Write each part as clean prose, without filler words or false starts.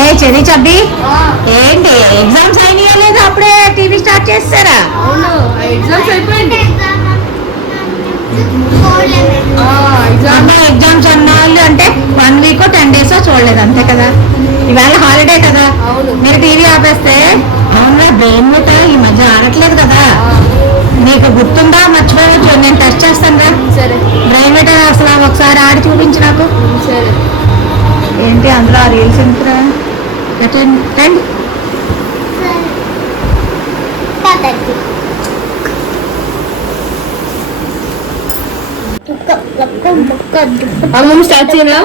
ఏ చెది chubby ఏంటి exams అయినాయా లేదా అప్పుడే టీవీ స్టార్ట్ చేస్తారా? ఎగ్జామ్స్ అయిపోయింది. ఎగ్జామ్స్ అన్నాళ్ళు అంటే 1 వీక్ 10 days చూడలేదు అంతే కదా. ఇవాళ హాలిడే కదా, మీరు టీవీ ఆపేస్తే అవునా బ్రెయిన్ మీద ఈ మధ్య ఆడట్లేదు కదా. నీకు గుర్తుందా? మర్చిపోవచ్చు, నేను టెస్ట్ చేస్తాను రా. సరే, బ్రెయిన్ మీద అసలు ఒకసారి ఆడి చూపించు నాకు. సరే. ఏంటి అందులో ఆ రీల్స్ ఎందుకురా? రండి. అమ్మమ్మ స్టార్ట్ చేయాలా?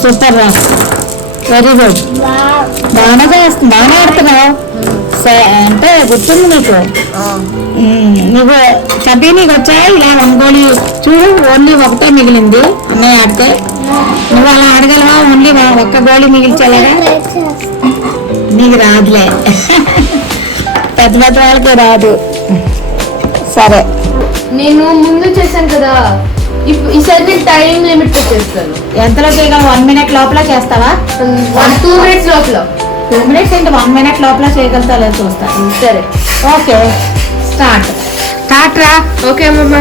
సూపర్ రా, వెరీ గుడ్. బాగానే ఆడుతున్నావు. అంటే గుర్తుంది నీకు. నీకు చబ్బీ నీకు వచ్చాయి ఇలా గోళీ చూడు, ఓన్లీ ఒకటే మిగిలింది అన్నయ్య ఆడితే. నువ్వు అలా ఆడగలవా? ఓన్లీ ఒక్క గోళీ మిగిల్చలేదా? నీకు రాదులే, పెద్ద పెద్ద వాళ్ళకి రాదు. సరే, నేను ముందు చేశాను కదా, ఈసారి నేను టైం లిమిట్ చేస్తాను. ఎంతలో చేయగలం? 1 minute లోపల చేస్తావా? 2 minutes లోపల. 2 minutes ఏంటి, 1 minute లోపల చేయగలుగుతా లేదు చూస్తా. సరే, ఓకే, స్టార్ట్ రా. ఓకే అమ్మమ్మ.